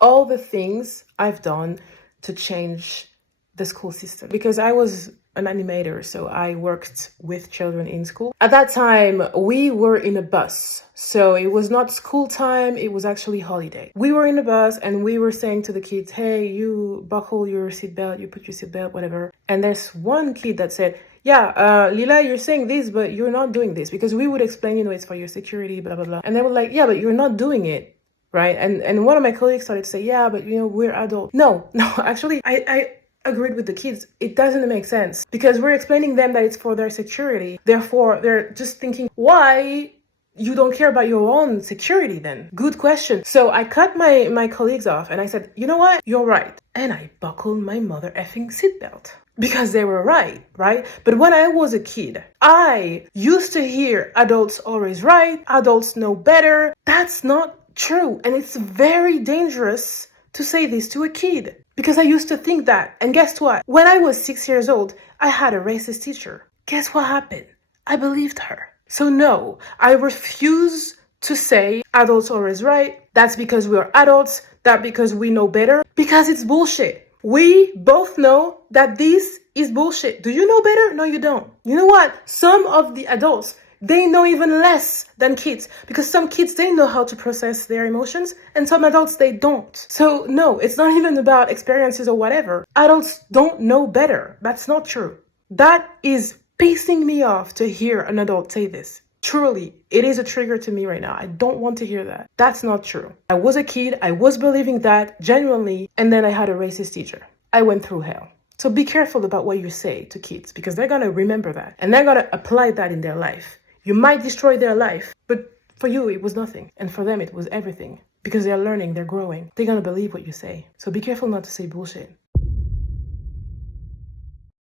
all the things I've done to change the school system, because I was an animator, so I worked with children in school. At that time, we were in a bus, so it was not school time, it was actually holiday. We were in a bus and we were saying to the kids, hey, you buckle your seatbelt, you put your seatbelt, whatever. And there's one kid that said, yeah, Lila, you're saying this, but you're not doing this, because we would explain, it's for your security, blah, blah, blah. And they were like, yeah, but you're not doing it. Right. And one of my colleagues started to say, yeah, but we're adults. No, actually, I agreed with the kids. It doesn't make sense, because we're explaining them that it's for their security. Therefore, they're just thinking, why you don't care about your own security then? Good question. So I cut my colleagues off and I said, you know what? You're right. And I buckled my mother effing seatbelt. Because they were right? But when I was a kid, I used to hear adults always right, adults know better. That's not true. And it's very dangerous to say this to a kid. Because I used to think that. And guess what? When I was 6 years old, I had a racist teacher. Guess what happened? I believed her. So no, I refuse to say adults always right. That's because we're adults. That because we know better. Because it's bullshit. We both know that this is bullshit. Do you know better? No, you don't. You know what? Some of the adults, they know even less than kids, because some kids, they know how to process their emotions and some adults, they don't. So no, it's not even about experiences or whatever. Adults don't know better. That's not true. That is pissing me off to hear an adult say this. Truly, it is a trigger to me right now. I don't want to hear that. That's not true. I was a kid. I was believing that genuinely. And then I had a racist teacher. I went through hell. So be careful about what you say to kids, because they're going to remember that and they're going to apply that in their life. You might destroy their life, but for you, it was nothing. And for them, it was everything, because they're learning, they're growing. They're going to believe what you say. So be careful not to say bullshit.